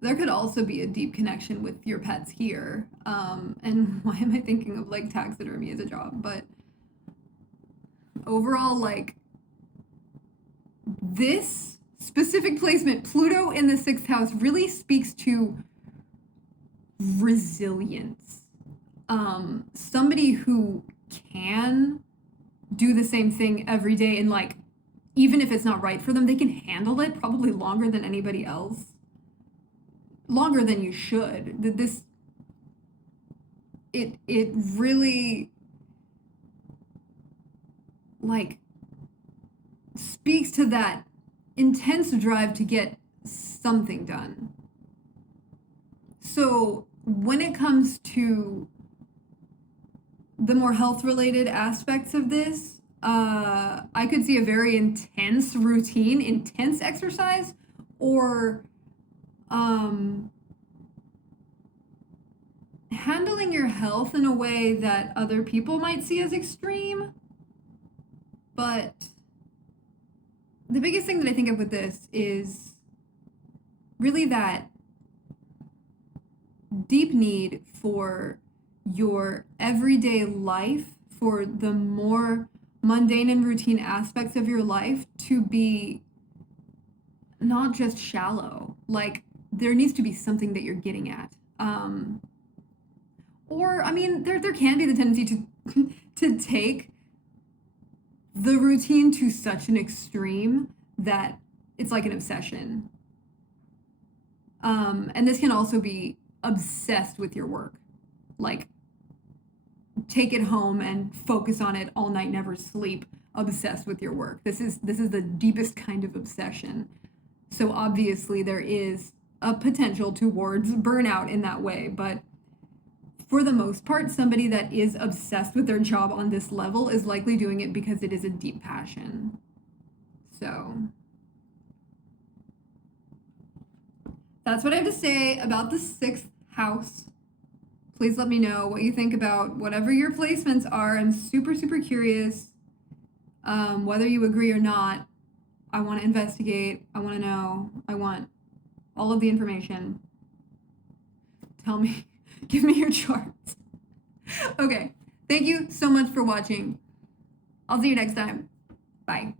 There could also be a deep connection with your pets here. And why am I thinking of, like, taxidermy as a job? But overall, like, this specific placement, Pluto in the 6th house, really speaks to resilience. Somebody who can do the same thing every day, and, like, even if it's not right for them, they can handle it probably longer than anybody else. Longer than you should. It really like speaks to that intense drive to get something done. So when it comes to the more health related aspects of this, I could see a very intense routine, intense exercise, or handling your health in a way that other people might see as extreme. But the biggest thing that I think of with this is really that deep need for your everyday life, for the more mundane and routine aspects of your life to be not just shallow. Like, there needs to be something that you're getting at. Or, I mean, there can be the tendency to take the routine to such an extreme that it's like an obsession. And this can also be obsessed with your work. Like, take it home and focus on it all night, never sleep, obsessed with your work. This is the deepest kind of obsession. So obviously there is a potential towards burnout in that way, but for the most part, somebody that is obsessed with their job on this level is likely doing it because it is a deep passion. So that's what I have to say about the 6th house. Please let me know what you think about whatever your placements are. I'm super, super curious. Whether you agree or not, I want to investigate. I want to know. I want all of the information. Tell me, give me your charts. Okay, thank you so much for watching. I'll see you next time. Bye.